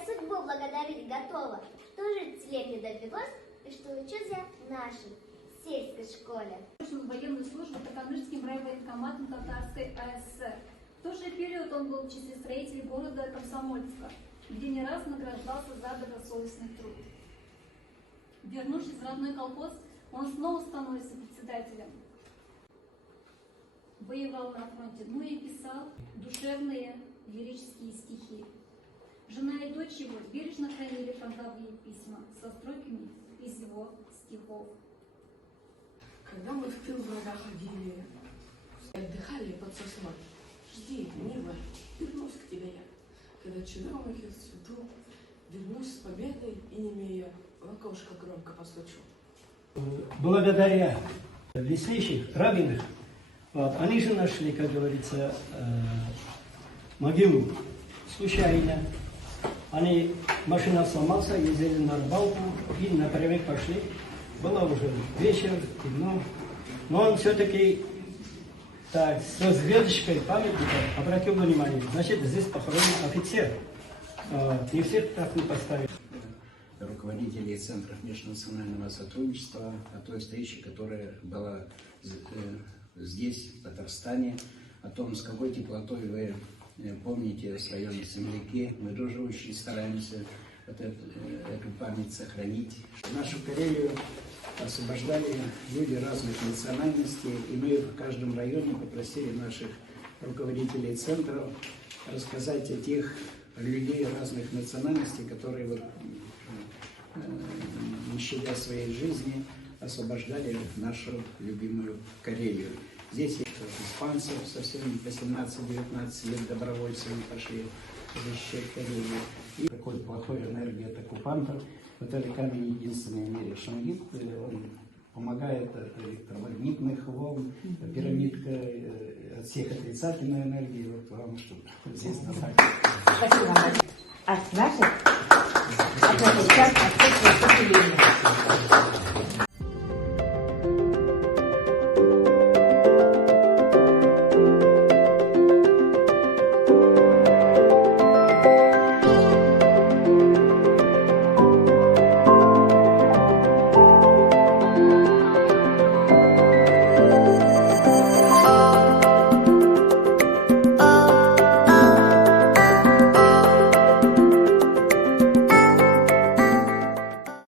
я судьбу благодарить готова, что жить лет не довелось, и что учусь я в нашей сельской школе. Закончил военную службу Токамырским райвоенкоматом Татарской АССР. В тот же период он был в числе строителей города Комсомольска, где не раз награждался за добросовестный труд. Вернувшись в родной колхоз, он снова становится председателем. Воевал на фронте, но и писал душевные лирические стихи. Жена и дочь его бережно хранили фронтовые письма со строками из его стихов. Когда мы в тыл врага ходили, отдыхали под сосной, жди, Нива, вернусь к тебе я. Когда чиновники расцвету, вернусь с победой и не имея, в окошко громко постучу. Благодаря лесничим, раввинах, они же нашли, как говорится, могилу случайно. Они, машина сломался, ездили на рыбалку и напрямик пошли. Было уже вечер, темно. Но он все-таки так, со звездочкой памятника обратил внимание. Значит, здесь похоронен офицер. Не всех так не поставили. Руководителей центров межнационального сотрудничества о той встрече, которая была здесь, в Татарстане, о том, с какой теплотой вы помните своем земляке. Мы тоже очень стараемся эту память сохранить. Нашу Карелию освобождали люди разных национальностей, и мы в каждом районе попросили наших руководителей центров рассказать о тех людей разных национальностей, которые не щадя своей жизни, освобождали нашу любимую Карелию. Здесь есть испанцев, совсем по 17-19 лет добровольцами пошли защищать Карелию. И такой плохой энергии от оккупантов. Вот этот камень единственный в мире шангит, он помогает от электромагнитных волн, пирамидка от всех отрицательной энергии. Вот вам что здесь назад. Спасибо вам. От нашей части, от всех поселения.